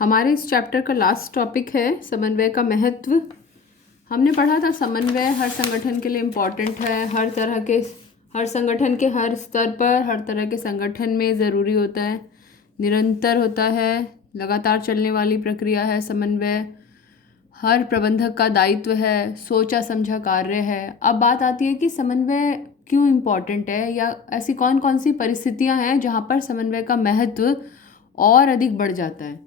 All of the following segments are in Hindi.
हमारे इस चैप्टर का लास्ट टॉपिक है समन्वय का महत्व। हमने पढ़ा था समन्वय हर संगठन के लिए इम्पॉर्टेंट है, हर संगठन के हर स्तर पर हर तरह के संगठन में ज़रूरी होता है, निरंतर होता है, लगातार चलने वाली प्रक्रिया है। समन्वय हर प्रबंधक का दायित्व है, सोचा समझा कार्य है। अब बात आती है कि समन्वय क्यों इम्पॉर्टेंट है या ऐसी कौन कौन सी परिस्थितियां हैं जहां पर समन्वय का महत्व और अधिक बढ़ जाता है।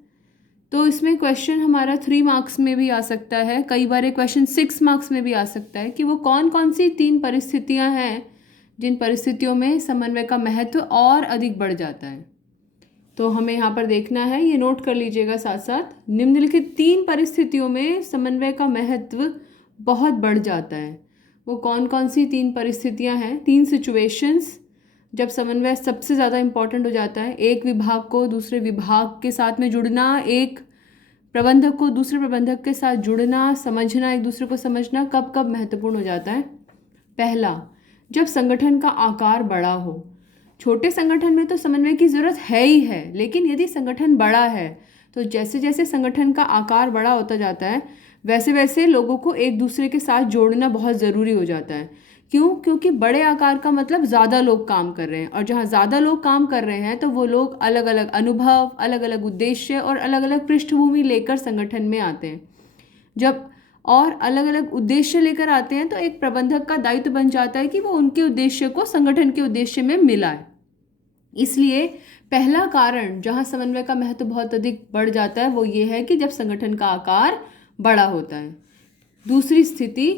तो इसमें क्वेश्चन हमारा 3 मार्क्स में भी आ सकता है, कई बार क्वेश्चन 6 मार्क्स में भी आ सकता है कि वो कौन कौन सी 3 परिस्थितियां हैं जिन परिस्थितियों में समन्वय का महत्व और अधिक बढ़ जाता है। तो हमें यहाँ पर देखना है, ये नोट कर लीजिएगा साथ साथ। निम्नलिखित 3 परिस्थितियों में समन्वय का महत्व बहुत बढ़ जाता है। वो कौन कौन सी 3 परिस्थितियाँ हैं, 3 सिचुएशंस जब समन्वय सबसे ज़्यादा इम्पॉर्टेंट हो जाता है। एक विभाग को दूसरे विभाग के साथ में जुड़ना, एक प्रबंधक को दूसरे प्रबंधक के साथ जुड़ना, समझना, एक दूसरे को समझना कब कब महत्वपूर्ण हो जाता है। पहला, जब संगठन का आकार बड़ा हो। छोटे संगठन में तो समन्वय की ज़रूरत है ही है, लेकिन यदि संगठन बड़ा है तो जैसे जैसे संगठन का आकार बड़ा होता जाता है वैसे वैसे लोगों को एक दूसरे के साथ जोड़ना बहुत ज़रूरी हो जाता है। क्यों? क्योंकि बड़े आकार का मतलब ज़्यादा लोग काम कर रहे हैं, और जहाँ ज़्यादा लोग काम कर रहे हैं तो वो लोग अलग अलग अनुभव, अलग अलग उद्देश्य और अलग अलग पृष्ठभूमि लेकर संगठन में आते हैं। जब और अलग अलग उद्देश्य लेकर आते हैं तो एक प्रबंधक का दायित्व बन जाता है कि वो उनके उद्देश्य को संगठन के उद्देश्य में मिलाए। इसलिए पहला कारण जहाँ समन्वय का महत्व बहुत अधिक बढ़ जाता है वो ये है कि जब संगठन का आकार बड़ा होता है। दूसरी स्थिति,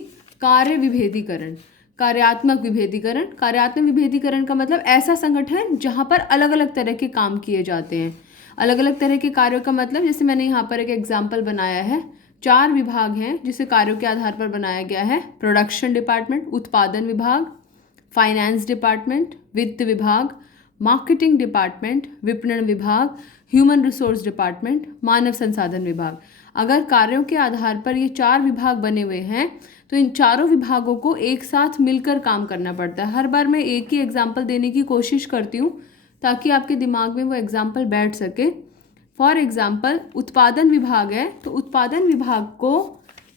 कार्य विभेदीकरण, कार्यात्मक विभेदीकरण। कार्यात्मक विभेदीकरण का मतलब ऐसा संगठन जहाँ पर अलग अलग तरह के काम किए जाते हैं। अलग अलग तरह के कार्यों का मतलब, जैसे मैंने यहाँ पर एक एग्जाम्पल बनाया है, 4 विभाग हैं जिसे कार्यों के आधार पर बनाया गया है। प्रोडक्शन डिपार्टमेंट, उत्पादन विभाग, फाइनेंस डिपार्टमेंट, वित्त विभाग, मार्केटिंग डिपार्टमेंट, विपणन विभाग, ह्यूमन रिसोर्स डिपार्टमेंट, मानव संसाधन विभाग। अगर कार्यों के आधार पर ये 4 विभाग बने हुए हैं तो इन चारों विभागों को एक साथ मिलकर काम करना पड़ता है। हर बार मैं एक ही एग्जाम्पल देने की कोशिश करती हूँ ताकि आपके दिमाग में वो एग्जाम्पल बैठ सके। फॉर एग्जाम्पल, उत्पादन विभाग है तो उत्पादन विभाग को,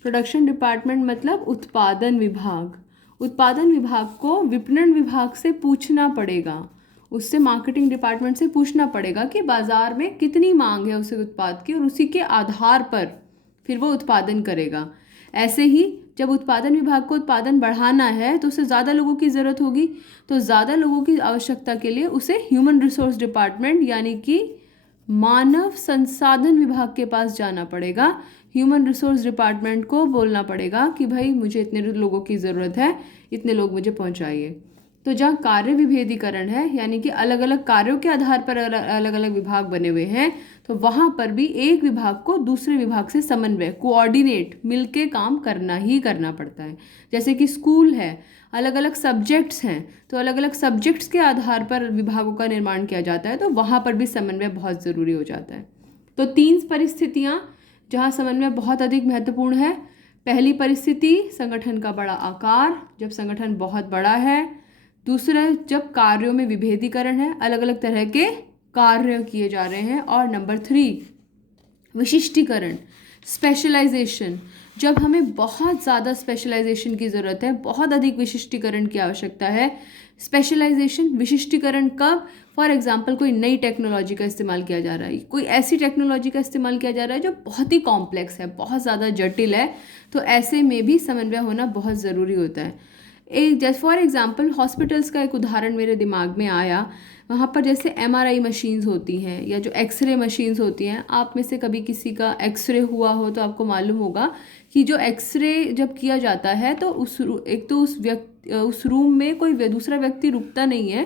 प्रोडक्शन डिपार्टमेंट मतलब उत्पादन विभाग, उत्पादन विभाग को विपणन विभाग से पूछना पड़ेगा, उससे मार्केटिंग डिपार्टमेंट से पूछना पड़ेगा कि बाज़ार में कितनी मांग है उस उत्पाद की, और उसी के आधार पर फिर वो उत्पादन करेगा। ऐसे ही जब उत्पादन विभाग को उत्पादन बढ़ाना है तो उसे ज़्यादा लोगों की ज़रूरत होगी, तो ज़्यादा लोगों की आवश्यकता के लिए उसे ह्यूमन रिसोर्स डिपार्टमेंट यानी कि मानव संसाधन विभाग के पास जाना पड़ेगा। ह्यूमन रिसोर्स डिपार्टमेंट को बोलना पड़ेगा कि भाई मुझे इतने लोगों की ज़रूरत है, इतने लोग मुझे पहुंचाइए। तो जहाँ कार्य विभेदीकरण है यानी कि अलग अलग कार्यों के आधार पर अलग अलग विभाग बने हुए हैं, तो वहाँ पर भी एक विभाग को दूसरे विभाग से समन्वय, कोऑर्डिनेट, मिलके काम करना ही करना पड़ता है। जैसे कि स्कूल है, अलग अलग सब्जेक्ट्स हैं तो अलग अलग सब्जेक्ट्स के आधार पर विभागों का निर्माण किया जाता है, तो वहाँ पर भी समन्वय बहुत ज़रूरी हो जाता है। तो 3 परिस्थितियाँ जहाँ समन्वय बहुत अधिक महत्वपूर्ण है। पहली परिस्थिति, संगठन का बड़ा आकार, जब संगठन बहुत बड़ा है। दूसरा, जब कार्यों में विभेदीकरण है, अलग अलग तरह के कार्य किए जा रहे हैं। और नंबर 3, विशिष्टीकरण, स्पेशलाइजेशन, जब हमें बहुत ज़्यादा स्पेशलाइजेशन की ज़रूरत है, बहुत अधिक विशिष्टीकरण की आवश्यकता है। स्पेशलाइजेशन, विशिष्टीकरण कब? फॉर एग्जांपल, कोई नई टेक्नोलॉजी का इस्तेमाल किया जा रहा है, कोई ऐसी टेक्नोलॉजी का इस्तेमाल किया जा रहा है जो बहुत ही कॉम्प्लेक्स है, बहुत ज़्यादा जटिल है, तो ऐसे में भी समन्वय होना बहुत ज़रूरी होता है। एक जैसे फॉर एग्जांपल हॉस्पिटल्स का एक उदाहरण मेरे दिमाग में आया। वहाँ पर जैसे MRI मशीन्स होती हैं या जो एक्सरे मशीन्स होती हैं, आप में से कभी किसी का एक्सरे हुआ हो तो आपको मालूम होगा कि जो एक्सरे जब किया जाता है तो उस रूम में कोई दूसरा व्यक्ति रुकता नहीं है।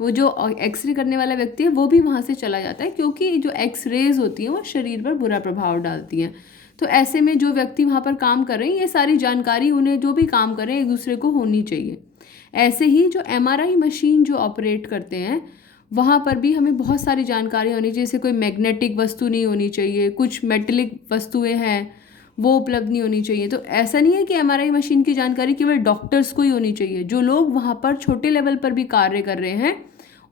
वो जो एक्सरे करने वाला व्यक्ति है वो भी वहाँ से चला जाता है, क्योंकि जो एक्सरेज होती हैं वो शरीर पर बुरा प्रभाव डालती हैं। तो ऐसे में जो व्यक्ति वहाँ पर काम कर रहे हैं, ये सारी जानकारी उन्हें, जो भी काम कर रहे हैं, एक दूसरे को होनी चाहिए। ऐसे ही जो MRI मशीन जो ऑपरेट करते हैं वहाँ पर भी हमें बहुत सारी जानकारी होनी चाहिए। जैसे कोई मैग्नेटिक वस्तु नहीं होनी चाहिए, कुछ मेटेलिक वस्तुएं हैं वो उपलब्ध नहीं होनी चाहिए। तो ऐसा नहीं है कि MRI मशीन की जानकारी केवल डॉक्टर्स को ही होनी चाहिए। जो लोग वहाँ पर छोटे लेवल पर भी कार्य कर रहे हैं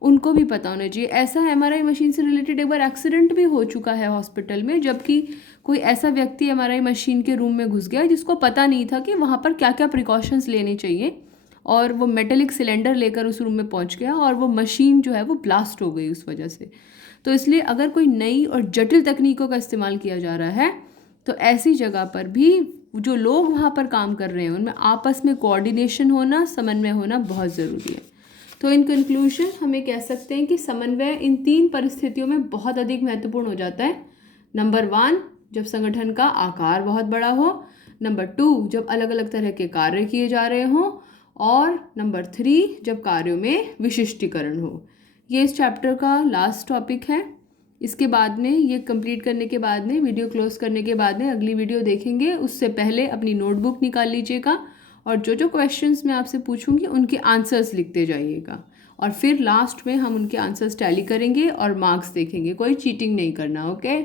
उनको भी पता होना चाहिए। ऐसा एमआरआई मशीन से रिलेटेड एक बार एक्सीडेंट भी हो चुका है हॉस्पिटल में, जबकि कोई ऐसा व्यक्ति एमआरआई मशीन के रूम में घुस गया जिसको पता नहीं था कि वहाँ पर क्या क्या प्रिकॉशंस लेने चाहिए, और वो मेटेलिक सिलेंडर लेकर उस रूम में पहुँच गया और वो मशीन जो है वो ब्लास्ट हो गई उस वजह से। तो इसलिए अगर कोई नई और जटिल तकनीकों का इस्तेमाल किया जा रहा है तो ऐसी जगह पर भी जो लोग वहाँ पर काम कर रहे हैं उनमें आपस में कोऑर्डिनेशन होना, समन्वय होना बहुत ज़रूरी है। तो इन कंक्लूजन हम ये कह सकते हैं कि समन्वय इन 3 परिस्थितियों में बहुत अधिक महत्वपूर्ण हो जाता है। नंबर 1, जब संगठन का आकार बहुत बड़ा हो। नंबर 2, जब अलग अलग तरह के कार्य किए जा रहे हों। और नंबर 3, जब कार्यों में विशिष्टीकरण हो। ये इस चैप्टर का लास्ट टॉपिक है। इसके बाद में ये कंप्लीट करने के बाद में, वीडियो क्लोज करने के बाद में अगली वीडियो देखेंगे। उससे पहले अपनी नोटबुक निकाल लीजिएगा और जो जो क्वेश्चंस मैं आपसे पूछूंगी उनके आंसर्स लिखते जाइएगा, और फिर लास्ट में हम उनके आंसर्स टैली करेंगे और मार्क्स देखेंगे। कोई चीटिंग नहीं करना, ओके।